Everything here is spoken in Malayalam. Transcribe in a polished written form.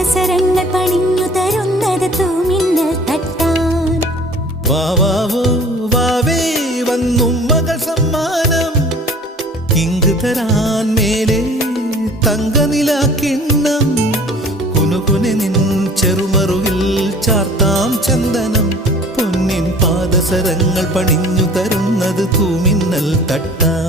പാദസരങ്ങൾ പണിഞ്ഞു തരുന്നത് തൂമിന്നൽ തട്ടാൻ. വാവാവോ വാവേ വന്നു മകൾ സമ്മാനം, ഇങ്ക് തരാൻ മേലെ തങ്കനില കിണ്ണം. കുനുകുനെ നിൻ ചെറുമറുകിൽ ചാർത്താം ചന്ദനം, പൊന്നിൻ പാദസരങ്ങൾ പണിഞ്ഞു തരുന്നത് തൂമിന്നൽ തട്ടാൻ.